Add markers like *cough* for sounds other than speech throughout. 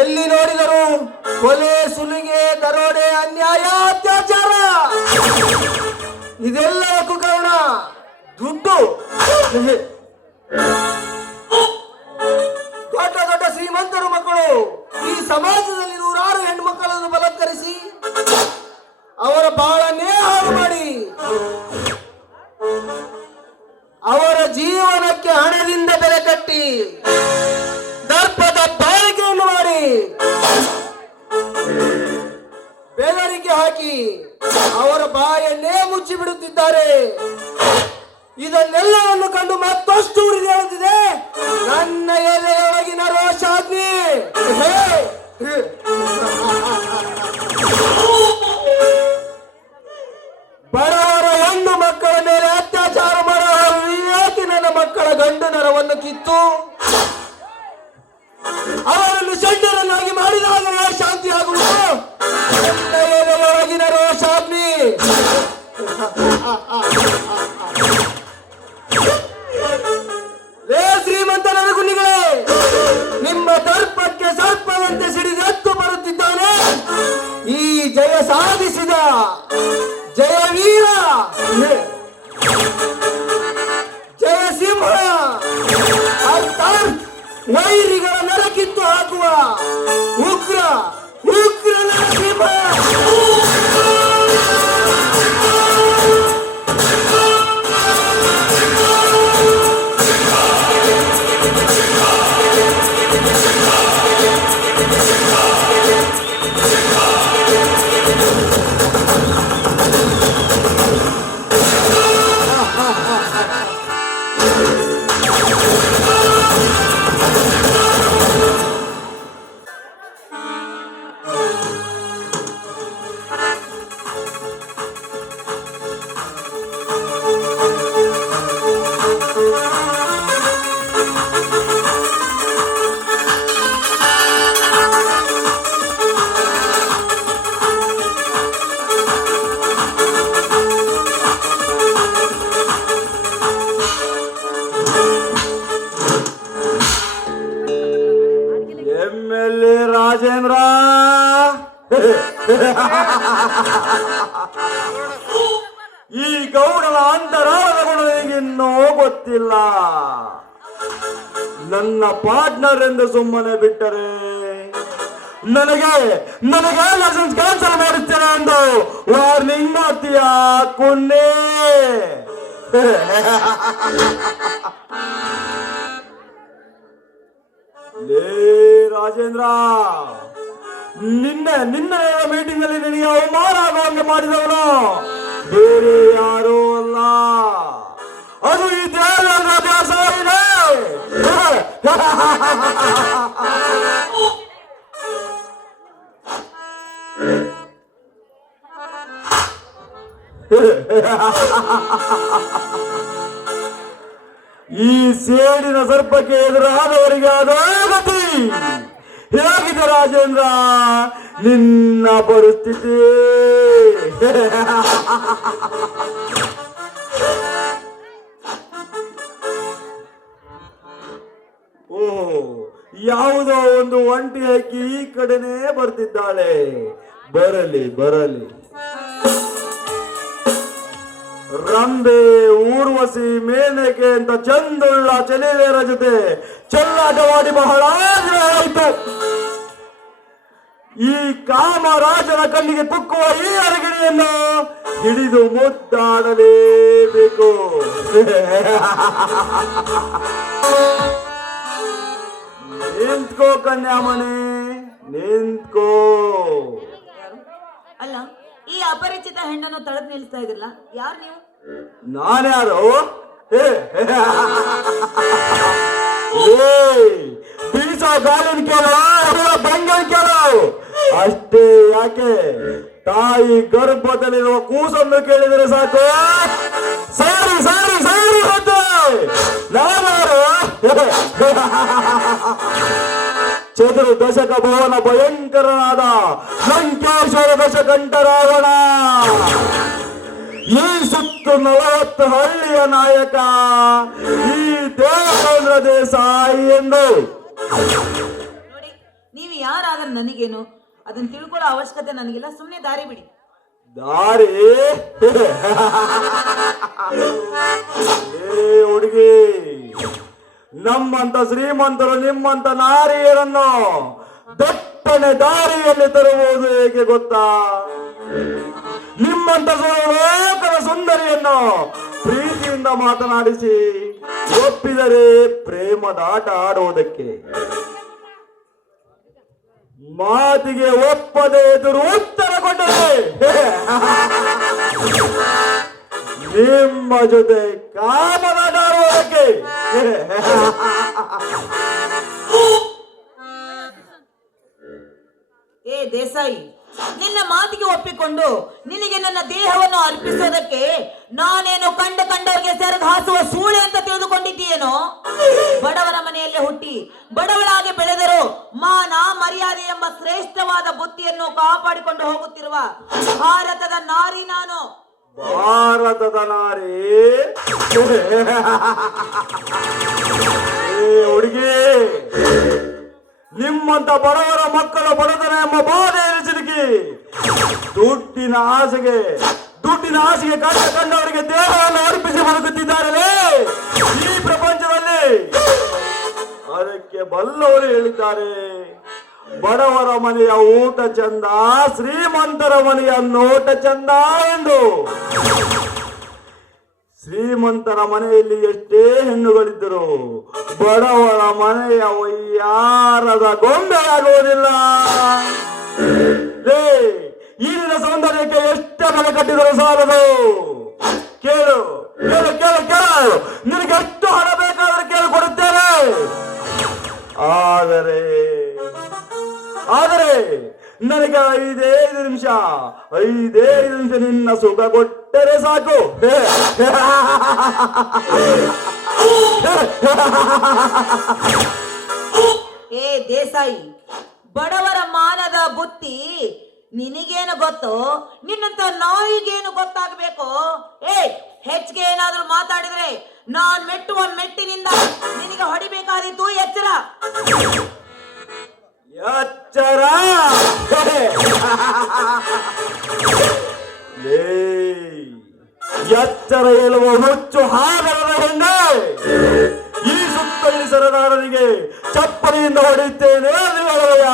ಎಲ್ಲಿ ನೋಡಿದರು ಕೊಲೆ, ಸುಲಿಗೆ, ದರೋಡೆ, ಅನ್ಯಾಯ, ಅತ್ಯಾಚಾರ. ಇದೆಲ್ಲಕ್ಕೂ ಕಾರಣ ದುಡ್ಡು. ದೊಡ್ಡ ದೊಡ್ಡ ಶ್ರೀಮಂತರು ಮಕ್ಕಳು, ಈ ಸಮಾಜದಲ್ಲಿ ಬಾಯನ್ನೇ ಮುಚ್ಚಿಬಿಡುತ್ತಿದ್ದಾರೆ. ಇದನ್ನೆಲ್ಲವನ್ನು ಕಂಡು ಮತ್ತಷ್ಟು Why ಎಂದು ಸುಮ್ಮನೆ ಬಿಟ್ಟರೆ? ನನಗೆ ನನಗೆ ಲೈಸೆನ್ಸ್ ಕ್ಯಾನ್ಸಲ್ ಮಾಡುತ್ತೇನೆ ಎಂದು ವಾರ್ನಿಂಗ್ ಮಾಡ್ತೀಯ ಕುನ್ನೆ ಲೇ ರಾಜೇಂದ್ರ, ನಿನ್ನೆ ನಿನ್ನೆ ಮೀಟಿಂಗ್ ಅಲ್ಲಿ ನಿನಗೆ ಅವಮಾನ ಆಗುವಂಗೆ ಮಾಡಿದವನು. ಬೇರೆ ಯಾರೂ ಅಲ್ಲ. ಅದು ಈ ದೇವರ ಇದೆ. ಈ ಸೇಡಿನ ಸರ್ಪಕ್ಕೆ ಎದುರಾದವರಿಗೆ ಅದೋ ಗತಿ ಹೇಗಿದೆ ರಾಜೇಂದ್ರ? ನಿನ್ನ ಪರಿಸ್ಥಿತಿ. ಯಾವುದೋ ಒಂದು ಒಂಟಿ ಹಾಕಿ ಈ ಕಡೆನೇ ಬರ್ತಿದ್ದಾಳೆ. ಬರಲಿ ಬರಲಿ. ರಂಬೆ ಊರ್ವಶಿ ಮೇನಕೆ ಅಂತ ಚಂದುಳ್ಳ ಚೆಲುವೆಯರ ಜೊತೆ ಚೆಲ್ಲಾಟವಾಡಿ ಬಹಳ ಆಯಿತು. ಈ ಕಾಮರಾಜನ ಕಣ್ಣಿಗೆ ತುಕ್ಕುವ ಈ ಅರಗಿಣಿಯನ್ನು ಹಿಡಿದು ಮುದ್ದಾಡಲೇಬೇಕು. *laughs* ನಿಂತ್ಕೋ ಕನ್ಯಾಮಣಿ ನಿಂತ್ಕೋ. ಅಲ್ಲ ಈ ಅಪರಿಚಿತ ಹೆಣ್ಣನ್ನು ತಳದ್ ನಿಲ್ಲಿಸ್ತಾ ಇದ್ರಲ್ಲ ಯಾರು ನೀವು? ನಾನ್ಯಾರು ಬೀಸೋ ಗಾಳಿನ ಕೇಳು ಬಂಗನ್ ಕೇಳು ಅಷ್ಟೇ ಯಾಕೆ? ತಾಯಿ ಗರ್ಭದಲ್ಲಿರುವ ಕೂಸನ್ನು ಕೇಳಿದರೆ ಸಾಕು. ಸಾರಿ ಸಾರಿ ಸಾರಿ ಹೊತ್ತು ನಾವ್ಯಾರು ಚದುರು ದಶಕ ಭವನ ಭಯಂಕರನಾದ ಲಂಕೇಶ್ವರ ದಶಕಂಠ ರಾವಣ. ಈ ಸುತ್ತು ನಲವತ್ತು ಹಳ್ಳಿಯ ನಾಯಕ ಈ ದೇವೇಂದ್ರ ದೇಸಾಯಿ ಎಂದು. ನೋಡಿ ನೀವು ಯಾರಾದ್ರೂ ನನಗೇನು ಅದನ್ನ ತಿಳ್ಕೊಳ್ಳೋ ಅವಶ್ಯಕತೆ ನನಗಿಲ್ಲ ಸುಮ್ಮನೆ ದಾರಿ ಬಿಡಿ. ದಾರಿ? *laughs* ಏ ಹುಡುಗಿ. ನಮ್ಮಂತ ಶ್ರೀಮಂತರು, ನಿಮ್ಮಂತ ನಾರಿಯರನ್ನು ದಟ್ಟಣೆ ದಾರಿಯಲ್ಲಿ ತರುವುದು ಹೇಗೆ ಗೊತ್ತಾ? ನಿಮ್ಮಂತ ಲೋಕದ ಸುಂದರಿಯನ್ನು ಪ್ರೀತಿಯಿಂದ ಮಾತನಾಡಿಸಿ, ಒಪ್ಪಿದರೆ ಪ್ರೇಮದ ಆಟ ಆಡುವುದಕ್ಕೆ. ಮಾತಿಗೆ ಒಪ್ಪದೆ ಎದುರು ಉತ್ತರ ಕೊಟ್ಟರೆ ನಿಮ್ಮ ಜೊತೆ ಕಾಮದಾಟ ಆಡುವುದಕ್ಕೆ ಏ ದೇಸಾಯಿ, ನಿನ್ನ ಮಾತಿಗೆ ಒಪ್ಪಿಕೊಂಡು ನಿನಗೆ ನನ್ನ ದೇಹವನ್ನು ಅರ್ಪಿಸೋದಕ್ಕೆ ನಾನೇನು ಕಂಡ ಕಂಡವರಿಗೆ ಸೆರೆದು ಹಾಸುವ ಸೂಳೆ ಅಂತ ತಿಳಿದುಕೊಂಡಿದ್ದೀಯೇನೋ? ಬಡವರ ಮನೆಯಲ್ಲೇ ಹುಟ್ಟಿ ಬಡವಳಾಗಿ ಬೆಳೆದರು ಮಾನ, ಮರ್ಯಾದೆ ಎಂಬ ಶ್ರೇಷ್ಠವಾದ ಬುತ್ತಿಯನ್ನು ಕಾಪಾಡಿಕೊಂಡು ಹೋಗುತ್ತಿರುವ ಭಾರತದ ನಾರಿ ನಾನು. ಭಾರತದ ನಾರಿ. ಏ, ಹುಡುಗಿ. ನಿಮ್ಮಂತ ಬಡವರ ಮಕ್ಕಳ ಬಡತನ ಎಂಬ ಬಾಧೆ ಸಿಲುಕಿ ದುಡ್ಡಿನ ಆಸೆಗೆ ದುಡ್ಡಿನ ಆಸೆಗೆ ಕಂಡ ಕಂಡವರಿಗೆ ದೇಹವನ್ನು ಅರ್ಪಿಸಿ ಬದುಕುತ್ತಿದ್ದಾರೆ ಈ ಪ್ರಪಂಚದಲ್ಲಿ. ಅದಕ್ಕೆ ಬಲ್ಲವರು ಹೇಳಿದ್ದಾರೆ. ಬಡವರ ಮನೆಯ ಊಟ ಚಂದ, ಶ್ರೀಮಂತರ ಮನೆಯ ನೋಟ ಚಂದ ಎಂದು. ಶ್ರೀಮಂತರ ಮನೆಯಲ್ಲಿ ಎಷ್ಟೇ ಹೆಣ್ಣುಗಳಿದ್ದರು ಬಡವರ ಮನೆಯ ವೈಯಾರದ ಗೊಂಬೆಯಾಗುವುದಿಲ್ಲ ಈಗಿನ ಸೌಂದರ್ಯಕ್ಕೆ ಎಷ್ಟೇ ಮನೆ ಕಟ್ಟಿದರು ಸಾಲದು? ಕೇಳು ಕೇಳು ಕೇಳು ಕೇಳು. ನಿನಗೆ ಎಷ್ಟು ಹಣ ಬೇಕಾದರೂ ಕೇಳಿಕೊಡುತ್ತೇನೆ ಆದರೆ ಆದರೆ ನನಗೆ ಐದೈದು ನಿಮಿಷ ಐದೈದು ನಿಮಿಷ ನಿನ್ನ ಸುಖ ಕೊಟ್ಟರೆ ಸಾಕು. ಏ ದೇಸಾಯಿ, ಬಡವರ ಮಾನದ ಬುತ್ತಿ ನಿನಗೇನು ಗೊತ್ತು? ನಿನ್ನಂತ ನಾಯಿಗೇನು ಗೊತ್ತಾಗಬೇಕು? ಏ, ಹೆಚ್ಚಿಗೆ ಏನಾದ್ರೂ ಮಾತಾಡಿದ್ರೆ ನಾನ್ ಮೆಟ್ಟುವ ಮೆಟ್ಟಿನಿಂದ ನಿನಗೆ ಹೊಡಿಬೇಕಾದೀತು ಎಚ್ಚರ. ಎಚ್ಚರ. ಎಚ್ಚರ ಹೇಳುವ ಹುಚ್ಚು ಹಾಗರದ ಹೆಣ್ಣೆ. ಈ ಸುತ್ತಲಿ ಸರದಾರನಿಗೆ ಚಪ್ಪಲಿಯಿಂದ ಹೊಡೆಯುತ್ತೇನೆ ಹೇಳುವೆಯ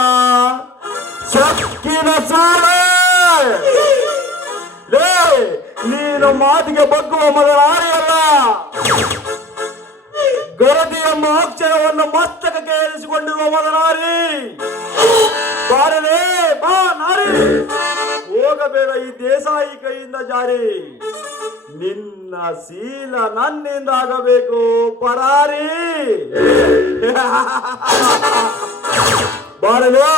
ಸಕ್ಕಿನ ಸಾಲೆ. ಲೇ, ನೀನು ಮಾತಿಗೆ ಬಗ್ಗುವ ಮೊದಲಾರಿಯಲ್ಲ ಗರತಿ ಎಂಬ ಅಕ್ಷರವನ್ನು ಮಸ್ತಕಕ್ಕೆ ಏರಿಸಿಕೊಂಡಿರುವ ಮೊದಲಾರಿ. ಬಾರಲೇ, ಬಾ ನಾರಿ. ಹೋಗಬೇಡ ಈ ದೇಸಾಯಿ ಕೈಯಿಂದ ಜಾರಿ. ನಿನ್ನ ಶೀಲ ನನ್ನಿಂದ ಆಗಬೇಕು, ಪರಾರಿ. ಬಾರಲೇ,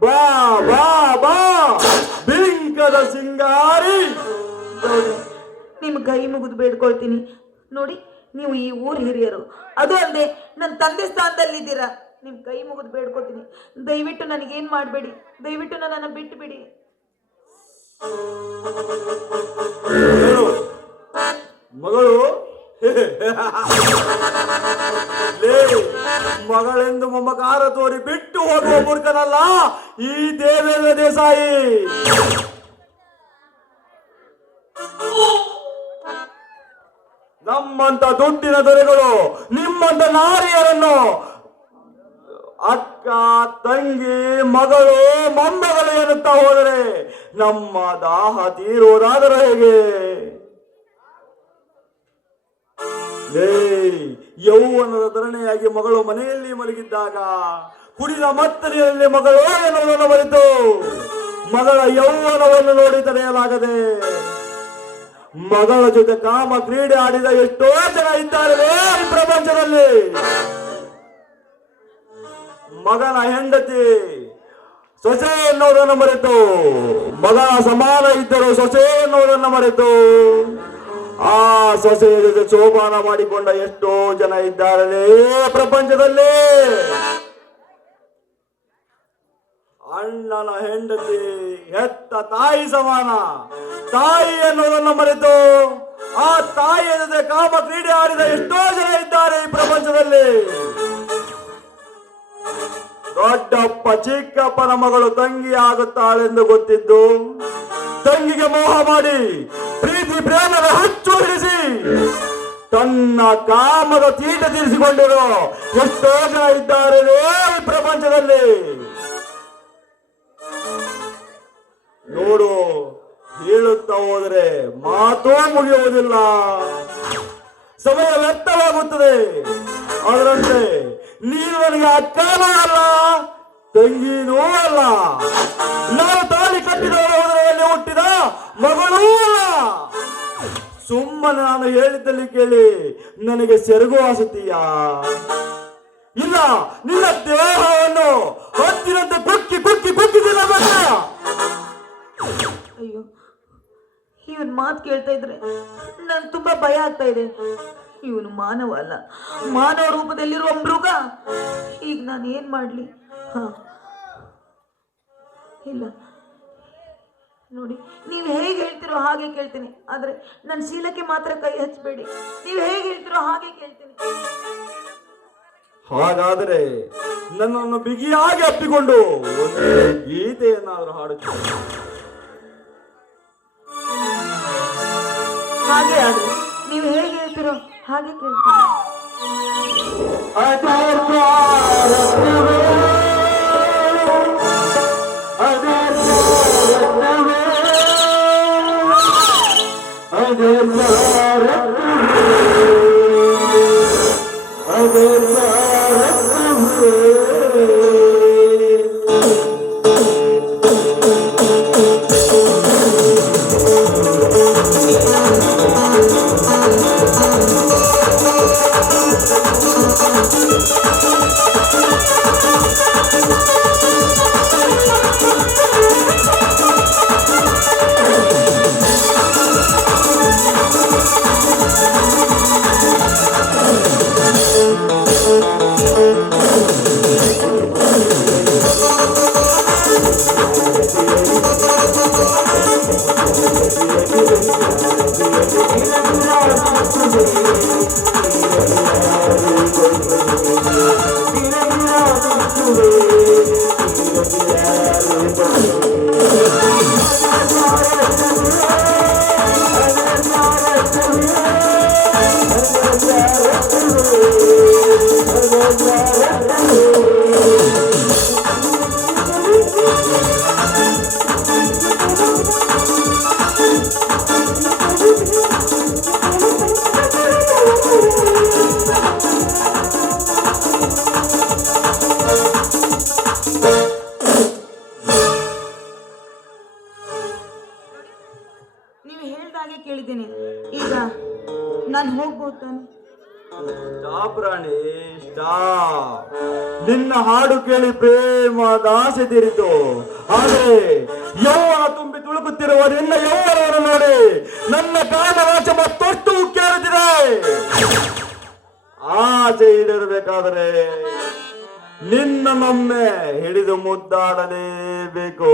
ಬಾ ಬಾ ಬಾ. ಬಿಂಕದ ಸಿಂಗಾರಿ. ನಿಮ್ ಕೈ ಮುಗಿದು ಬೇಡ್ಕೊಳ್ತೀನಿ. ನೋಡಿ ನೀವು ಈ ಊರ್ ಹಿರಿಯರು. ಅದು ಅಲ್ಲದೆ ನನ್ನ ತಂದೆ ಸ್ಥಾನದಲ್ಲಿದ್ದೀರಾ? ನಿಮ್ ಕೈ ಮುಗಿದು ಬೇಡ್ಕೊತೀನಿ. ದಯವಿಟ್ಟು ನನಗೇನು ಮಾಡಬೇಡಿ. ದಯವಿಟ್ಟು ನನ್ನನ್ನು ಬಿಟ್ಟು ಬಿಡಿ. ಮಗಳು? ಮಗಳೆಂದು ಮೊಮ್ಮಕಾರ ತೋರಿ ಬಿಟ್ಟು ಹೋಗುವ ಮೂರ್ಖನಲ್ಲ? ಈ ದೇವೇಂದ್ರ ದೇಸಾಯಿ. ನಮ್ಮಂತ ದುಡ್ಡಿನ ದೊರೆಗಳು, ನಿಮ್ಮಂತ ನಾರಿಯರನ್ನು ಅಕ್ಕ, ತಂಗಿ, ಮಗಳು, ಮೊಮ್ಮಗಳು ಎನ್ನುತ್ತಾ ಹೋದರೆ ನಮ್ಮ ದಾಹ ತೀರುವುದಾದರೆ ಹೇಗೆ? ಯೌವನದ ಧರಣೆಯಾಗಿ ಮಗಳು ಮನೆಯಲ್ಲಿ ಮಲಗಿದ್ದಾಗ, ಕುಡಿದ ಮತ್ತಲಿಯಲ್ಲಿ ಮಗಳು ಎನ್ನುವುದನ್ನು ಮರೆತು ಮಗಳ ಯೌವನವನ್ನು ನೋಡಿ ತಡೆಯಲಾಗದೆ ಮಗಳ ಜೊತೆ ಕಾಮ ಕ್ರೀಡೆ ಆಡಿದ ಎಷ್ಟೋ ಜನ ಇದ್ದಾರೆ ಈ ಪ್ರಪಂಚದಲ್ಲಿ. ಮಗನ ಹೆಂಡತಿ ಸೊಸೆ ಎನ್ನುವುದನ್ನು ಮರೆತು ಮಗನ ಸಮಾನ ಇದ್ದರು ಸೊಸೆ ಎನ್ನುವುದನ್ನು ಮರೆತು, ಆ ಸೊಸೆ ಜೊತೆ ಸೋಪಾನ ಮಾಡಿಕೊಂಡ ಎಷ್ಟೋ ಜನ ಇದ್ದಾರೆ ಪ್ರಪಂಚದಲ್ಲಿ. ಅಣ್ಣನ ಹೆಂಡತಿ ಹೆತ್ತ ತಾಯಿ ಸಮಾನ. ತಾಯಿ ಎನ್ನುವುದನ್ನು ಮರೆತು ಆ ತಾಯಿಯ ಜೊತೆ ಕಾಮ ಕ್ರೀಡೆ ಆಡಿದ ಎಷ್ಟೋ ಜನ ಇದ್ದಾರೆ ಈ ಪ್ರಪಂಚದಲ್ಲಿ. ದೊಡ್ಡಪ್ಪ, ಚಿಕ್ಕಪ್ಪನ ಮಗಳು ತಂಗಿ ಆಗುತ್ತಾಳೆಂದು ಗೊತ್ತಿದ್ದು ತಂಗಿಗೆ ಮೋಹ ಮಾಡಿ ಪ್ರೀತಿ ಪ್ರೇಮದ ಹಚ್ಚು ಹಿಡಿಸಿ ತನ್ನ ಕಾಮದ ತೀಟ ತೀರಿಸಿಕೊಂಡಿರೋ ಎಷ್ಟೋ ಜನ ಇದ್ದಾರೆ ಈ ಪ್ರಪಂಚದಲ್ಲಿ. ನೋಡು, ಹೇಳುತ್ತಾ ಹೋದರೆ ಮಾತೂ ಮುಗಿಯುವುದಿಲ್ಲ. ಸಮಯ ವ್ಯರ್ಥವಾಗುತ್ತದೆ. ಅದರಂತೆ ನೀನು ನನಗೆ ಅಕ್ಕನೂ ಅಲ್ಲ, ತಂಗಿನೂ ಅಲ್ಲ. ನಾನು ತಾಳಿ ಕಟ್ಟಿದ ಹೋದರಲ್ಲಿ ಹುಟ್ಟಿದ ಮಗಳೂ ಅಲ್ಲ. ಸುಮ್ಮನೆ ನಾನು ಹೇಳಿದ್ದಲ್ಲಿ ಕೇಳಿ ನನಗೆ ಸೆರಗು ಹಾಸುತ್ತೀಯಾ ಇಲ್ಲ, ನಿನ್ನ ದೇಹವನ್ನು ಹತ್ತಿರಂತೆ ಕುಕ್ಕಿ ಕುಕ್ಕಿ ಕುಕ್ಕಿದಿಲ್ಲ ಅಯ್ಯೋ, ಇವನ್ ಮಾತು ಕೇಳ್ತಾ ಇದ್ರೆ ನನ್ ತುಂಬಾ ಭಯ ಆಗ್ತಾ ಇದೆ. ಇವನು ಮಾನವ ಅಲ್ಲ. ಮಾನವ ರೂಪದಲ್ಲಿರುವ ಮೃಗ. ಈಗ ನಾನು ಏನ್ ಮಾಡ್ಲಿ? ಇಲ್ಲ. ನೋಡಿ, ನೀವು ಹೇಗೆ ಹೇಳ್ತಿರೋ ಹಾಗೆ ಕೇಳ್ತೀನಿ. ಆದ್ರೆ ನನ್ನ ಶೀಲಕ್ಕೆ ಮಾತ್ರ ಕೈ ಹಚ್ಚಬೇಡಿ ನೀವು ಹೇಗೆ ಹೇಳ್ತಿರೋ ಹಾಗೆ ಕೇಳ್ತೀನಿ. ಹಾಗಾದರೆ ನನ್ನನ್ನು ಬಿಗಿಯಾಗಿ ಅಪ್ಪಿಕೊಂಡು ಗೀತೆಯನ್ನಾದರೂ ಹಾಡುತ್ತೇನೆ ಹಾಗೆ ಆದ್ರೆ ನೀವು ಹೇಗೆ ಹೇಳ್ತಿರೋ ಹಾಗೆ ಕೇಳ್ತೀನಿ. ನೀವು ದಾಸೆ ತೀರಿತು ಆದರೆ ಯೌವನ ತುಂಬಿ ತುಳುಕುತ್ತಿರುವ ನಿನ್ನ ಯೌವನವನ್ನು ನೋಡಿ ನನ್ನ ಕಾಮರಾಜ ಮತ್ತಷ್ಟು ಉಕ್ಕೇರುತ್ತಿದೆ. ಆಸೆ ಈಡೇರಬೇಕಾದರೆ ನಿನ್ನ ನಮ್ಮೆ ಹಿಡಿದು ಮುದ್ದಾಡಲೇಬೇಕು.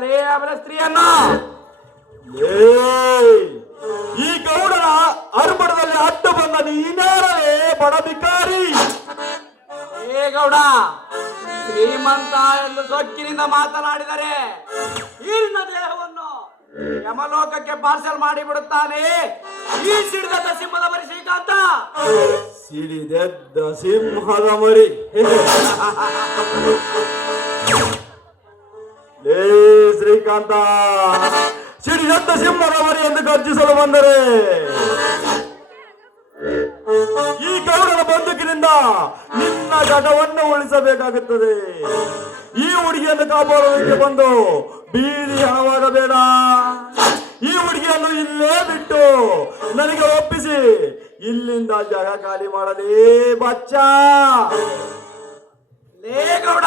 ಬಿಡಲೇ ಅವನ ಸ್ತ್ರೀಯನ್ನ! ಈ ಗೌಡನ ಅರ್ಬಡದಲ್ಲಿ ಅಡ್ಡ ಬಂದ ನೀನಾರೇ ಬಡ ಬಿಕಾರಿ ಏ ಗೌಡ ಶ್ರೀಮಂತ ಎಂದು ಸೊಕ್ಕಿನಿಂದ ಮಾತನಾಡಿದರೆ ಇಲ್ಲಿನ ದೇಹವನ್ನು ಯಮಲೋಕಕ್ಕೆ ಪಾರ್ಸಲ್ ಮಾಡಿ ಬಿಡುತ್ತಾನೆ ಈ ಸಿಡಿದ ಸಿಂಹದ ಮರಿ ಶ್ರೀಕಾಂತ. ಸಿಡಿದೆದ್ದ ಸಿಂಹದ ಮರಿ. *laughs* ಲೇ ಶ್ರೀಕಾಂತ. ಸಿಡಿದೆದ್ದ ಸಿಂಹದ ಮರಿ ಎಂದು ಗರ್ಜಿಸಲು ಬಂದರೆ. ಈ ಗೌಡನ ಬಂದುಕಿನಿಂದ ನಿನ್ನ ಜಟವನ್ನು ಉಳಿಸಬೇಕಾಗುತ್ತದೆ. ಈ ಹುಡುಗಿಯನ್ನು ಕಾಪಾಡೋದಕ್ಕೆ ಬಂದು ಬೀದಿ ಹಣವಾಗಬೇಡ. ಈ ಹುಡುಗಿಯನ್ನು ಇಲ್ಲೇ ಬಿಟ್ಟು ನನಗೆ ಒಪ್ಪಿಸಿ. ಇಲ್ಲಿಂದ ಜಾಗ ಖಾಲಿ ಮಾಡಲಿ ಬಚ್ಚ. ಲೇ ಗೌಡ.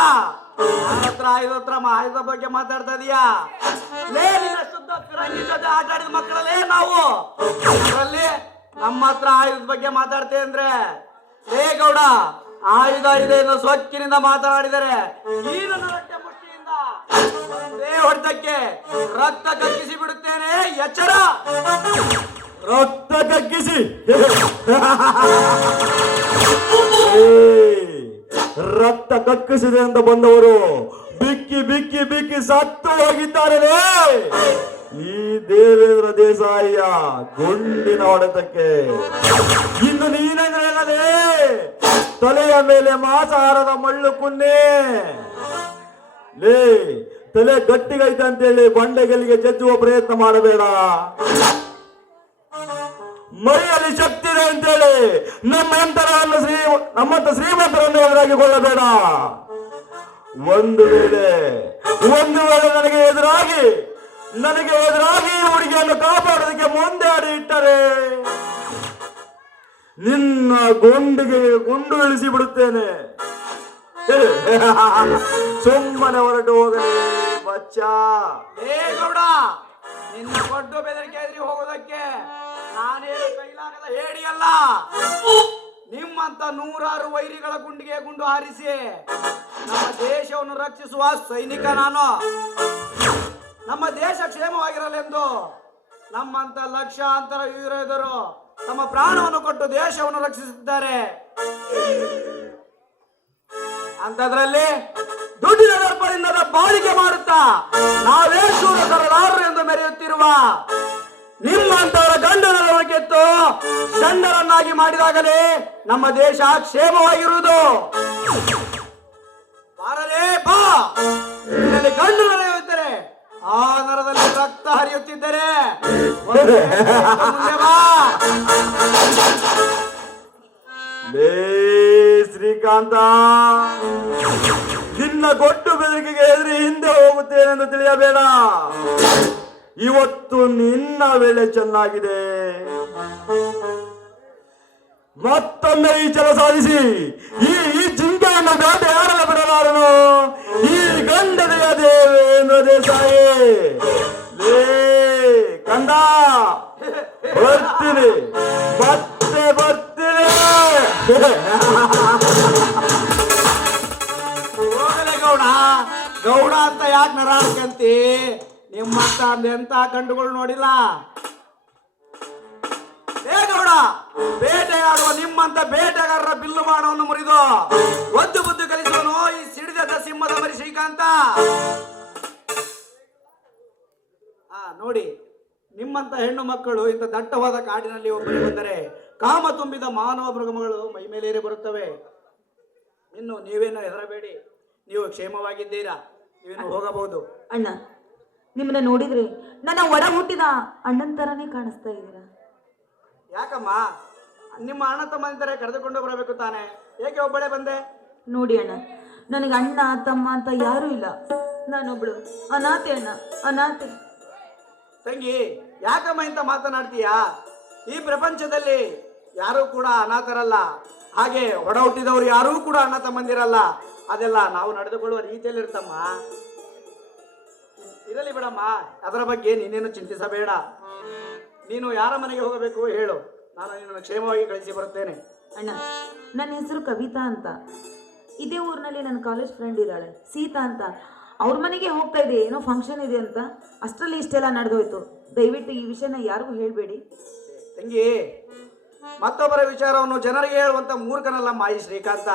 ಹತ್ರ ಮ- ಆಯುಧ ಬಗ್ಗೆ ಮಾತಾಡ್ತಾ ಇದೀಯಾ ಲೇ ನಿನ್ನ ಶುದ್ಧ ಫಿರಂಗಿ ಜೊತೆ ಆಟ ಆಡಿದ ಮಕ್ಕಳಲ್ಲೇ ನಾವು. ಅದರಲ್ಲಿ ನಮ್ಮ ಹತ್ರ ಆಯುಧದ ಬಗ್ಗೆ ಮಾತಾಡ್ತೇವೆ ಅಂದ್ರೆ ಲೇ ಗೌಡ ಆಯುಧ ಇದೆ ಎಂದು ಸೊಕ್ಕಿನಿಂದ ಮಾತನಾಡಿದರೆ ಈ ನನ್ನ ರಟ್ಟೆ ಮುಷ್ಟಿಯಿಂದ ಒಂದೇ ಹೊಡೆತಕ್ಕೆ ರಕ್ತ ಕಗ್ಗಿಸಿ ಬಿಡುತ್ತೇನೆ ಎಚ್ಚರ? ರಕ್ತ ಕಗ್ಗಿಸಿ ಏ, ರಕ್ತ ಕಕ್ಕಿಸಿದೆ ಅಂತ ಬಂದವರು. ಬಿಕ್ಕಿ ಬಿಕ್ಕಿ ಬಿಕ್ಕಿ ಸತ್ತು ಹೋಗಿದ್ದಾರೆ. ಈ ದೇವೇಂದ್ರ ದೇಸಾಯಿಯ ಗುಂಡಿನ ಹೊಡೆತಕ್ಕೆ. ಇನ್ನು ನೀನೇ ತಲೆಯ ಮೇಲೆ ಮಾಸಹಾರದ ಮಳ್ಳು ಕುನ್ನೆ. ಲೇ, ತಲೆ ಗಟ್ಟಿಗೈತೆ ಅಂತೇಳಿ ಬಂಡೆಗಲ್ಲಿಗೆ ಜಜ್ಜುವ ಪ್ರಯತ್ನ ಮಾಡಬೇಡ. ಮೈಯಲ್ಲಿ ಶಕ್ತಿ ಇದೆ ಅಂತೇಳಿ. ನಮ್ಮ ಅಂತರವನ್ನು ಶ್ರೀ, ನಮ್ಮಂತ ಶ್ರೀಮಂತರನ್ನು ಎದುರಾಗಿಕೊಳ್ಳಬೇಡ. ಒಂದು ವೇಳೆ ಒಂದು ವೇಳೆ ನನಗೆ ಎದುರಾಗಿ ನನಗೆ ಎದುರಾಗಿ ಹುಡುಗಿಯನ್ನು ಕಾಪಾಡೋದಕ್ಕೆ ಮುಂದೆ ಅಡಿ ಇಟ್ಟರೆ? ನಿನ್ನ ಗುಂಡಿಗೆ ಗುಂಡು ಇಳಿಸಿ ಬಿಡುತ್ತೇನೆ. *laughs* ಸುಮ್ಮನೆ ಹೊರಟು ಹೋಗಲಿ, ಬಚ್ಚಾ. ಏ ಗೌಡ, ನಿನ್ನ ಕೊಟ್ಟು ಬೆದರಿಕೆ ಹೋಗೋದಕ್ಕೆ ನಾನೇನು ಕೈಲಾಗದ ಅಲ್ಲ? ನಿಮ್ಮಂತ ನೂರಾರು ವೈರಿಗಳ ಗುಂಡಿಗೆ ಗುಂಡು ಹಾರಿಸಿ ನಮ್ಮ ದೇಶವನ್ನು ರಕ್ಷಿಸುವ ಸೈನಿಕ ನಾನು. ನಮ್ಮ ದೇಶ ಕ್ಷೇಮವಾಗಿರಲೆಂದು ನಮ್ಮಂತ ಲಕ್ಷಾಂತರ ವೀರಯೋಧರು ತಮ್ಮ ಪ್ರಾಣವನ್ನು ಕೊಟ್ಟು ದೇಶವನ್ನು ರಕ್ಷಿಸುತ್ತಿದ್ದಾರೆ. ಅಂತದ್ರಲ್ಲಿ ದುಡ್ಡಿನ ದರ್ಪದಿಂದ ಬಾಳಿಕೆ ಮಾಡುತ್ತಾ ನಾವೇ ಶೂರ ಸರಳಾರರು ಎಂದು ಮೆರೆಯುತ್ತಿರುವ ನಿಮ್ಮಂತವರ ಗಂಡನನ್ನು ಗೆದ್ದು ಗಂಡರನ್ನಾಗಿ ಮಾಡಿದಾಗಲೇ ನಮ್ಮ ದೇಶ ಕ್ಷೇಮವಾಗಿರುವುದು. ಬಾ. ಗಂಡು ನಡೆಯುತ್ತಾರೆ ಆ ನರದಲ್ಲಿ ರಕ್ತ ಹರಿಯುತ್ತಿದ್ದರೆ ಶ್ರೀಕಾಂತ, ನಿನ್ನ ಗೊಟ್ಟು ಬೆದರಿಕೆಗೆ ಎದುರಿ ಹಿಂದೆ ಹೋಗುತ್ತೇನೆಂದು ತಿಳಿಯಬೇಡ. ಇವತ್ತು ನಿನ್ನ ವೇಳೆ ಚೆನ್ನಾಗಿದೆ. ಮತ್ತೊಮ್ಮೆ ಈ ಛಲ ಸಾಧಿಸಿ, ಈ ಈ ಜಿಂಕೆಯನ್ನು ಬೇಟೆಯಾಡಲು ಬಿಡಲಾರನು. ಈ ಗಂಡನೆಯ ದೇವೇಂದ್ರ ದೇಸಾಯಿ. ಕಂದ, ಬರ್ತೀನಿ, ಮತ್ತೆ ಬರ್ತೀನಿ. ಗೌಡ ಗೌಡ ಅಂತ ಯಾಕೆ ನಿಮ್ಮಂತ ಎಂತ ಗಂಡುಗಳು ನೋಡಿಲ್ಲ? ಬೇಗೌಡ ಗೌಡ ಬೇಟೆಯಾಡುವ ನಿಮ್ಮಂತ ಬೇಟೆಗಾರರ ಬಿಲ್ಲು ಬಾಣವನ್ನು ಮುರಿದು ಒದ್ದು ಬುದ್ದು ಕಲಿಸುವನು ಈ ಸಿಡಿದ ಸಿಂಹದ ಮರಿ ಶ್ರೀಕಾಂತ. ಆ, ನೋಡಿ, ನಿಮ್ಮಂತ ಹೆಣ್ಣು ಮಕ್ಕಳು ಇಂಥ ದಟ್ಟವಾದ ಕಾಡಿನಲ್ಲಿ ಒಬ್ಬರು ಬಂದರೆ ಕಾಮ ತುಂಬಿದ ಮಾನವ ಮೃಗಮಗಳು ಮೈ ಮೇಲೇರಿ ಬರುತ್ತವೆ. ಇನ್ನು ನೀವೇನು ಹೆದರಬೇಡಿ. ನೀವು ಕ್ಷೇಮವಾಗಿದ್ದೀರಾ. ನೀವೇನು ಹೋಗಬಹುದು. ಅಣ್ಣ ನಿಮ್ಮನ್ನ ನೋಡಿದ್ರೆ ನನ್ನ ಒಡ ಹುಟ್ಟಿದ ಅಣ್ಣನ ತರನೇ ಕಾಣಿಸ್ತಾ ಇದ್ದೀರಾ? ಯಾಕಮ್ಮ? ನಿಮ್ಮ ಅಣ್ಣ ತಮ್ಮಂದರೆ ಕರೆದುಕೊಂಡು ಬರಬೇಕು ತಾನೆ. ಹೇಗೆ ಒಬ್ಬಳೇ ಬಂದೆ? ನೋಡಿ ಅಣ್ಣ ನನಗೆ ಅಣ್ಣ ತಮ್ಮ ಅಂತ ಯಾರೂ ಇಲ್ಲ. ನಾನೊಬ್ಳು ಅನಾಥೆ ಅಣ್ಣ ಅನಾಥೆ. ತಂಗಿ ಯಾಕಮ್ಮ ಇಂತ ಮಾತನಾಡ್ತೀಯಾ? ಈ ಪ್ರಪಂಚದಲ್ಲಿ ಯಾರೂ ಕೂಡ ಅನಾಥರಲ್ಲ. ಹಾಗೆ ಒಡ ಹುಟ್ಟಿದವರು ಯಾರೂ ಕೂಡ ಅಣ್ಣ ತಮ್ಮಂದಿರಲ್ಲ. ಅದೆಲ್ಲ ನಾವು ನಡೆದುಕೊಳ್ಳುವ ರೀತಿಯಲ್ಲಿ ಇರ್ತಮ್ಮ ಇರಲಿ ಬಿಡಮ್ಮ ಅದರ ಬಗ್ಗೆ ನೀನೇನು ಚಿಂತಿಸಬೇಡ. ನೀನು ಯಾರ ಮನೆಗೆ ಹೋಗಬೇಕು ಹೇಳು. ನಾನು ನಿನ್ನನ್ನು ಕ್ಷೇಮವಾಗಿ ಕಳಿಸಿ ಬರುತ್ತೇನೆ. ಅಣ್ಣ ನನ್ನ ಹೆಸರು ಕವಿತಾ ಅಂತ. ಇದೇ ಊರಿನಲ್ಲಿ ನನ್ನ ಕಾಲೇಜ್ ಫ್ರೆಂಡ್ ಇದ್ದಾಳೆ ಸೀತಾ ಅಂತ. ಅವ್ರ ಮನೆಗೆ ಹೋಗ್ತಾ ಇದೆ ಏನೋ ಫಂಕ್ಷನ್ ಇದೆ ಅಂತ. ಅಷ್ಟರಲ್ಲಿ ಇಷ್ಟೆಲ್ಲ ನಡೆದೋಯ್ತು. ದಯವಿಟ್ಟು ಈ ವಿಷಯನ ಯಾರಿಗೂ ಹೇಳಬೇಡಿ. ತಂಗಿ ಮತ್ತೊಬ್ಬರ ವಿಚಾರವನ್ನು ಜನರಿಗೆ ಹೇಳುವಂತ ಮೂರ್ಖನಲ್ಲ ಈ ಶ್ರೀಕಾಂತ.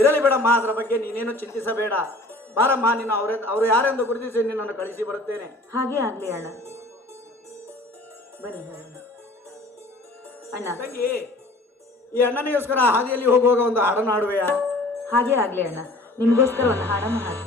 ಇರಲಿ ಬೇಡಮ್ಮ ಅದರ ಬಗ್ಗೆ ನೀನೇನು ಚಿಂತಿಸಬೇಡ. ಬಾರಮ್ಮ ನೀನು ಅವರ ಅವರು ಯಾರೆಂದು ಗುರುತಿಸಿ ನಿನ್ನನ್ನು ಕಳಿಸಿ ಬರುತ್ತೇನೆ. ಹಾಗೆ ಆಗ್ಲಿ ಅಣ್ಣ. ಬನ್ನಿ ಅಣ್ಣ. ಅಣ್ಣ. ತಂಗಿ ಈ ಅಣ್ಣನಿಗೋಸ್ಕರ ಹಾದಿಯಲ್ಲಿ ಹೋಗುವಾಗ ಒಂದು ಹಾಡನ್ನು ಹಾಡುವೆಯಾ? ಹಾಗೆ ಆಗ್ಲಿ ಅಣ್ಣ. ನಿಮಗೋಸ್ಕರ ಒಂದು ಹಾಡನ್ನು ಹಾಕಿ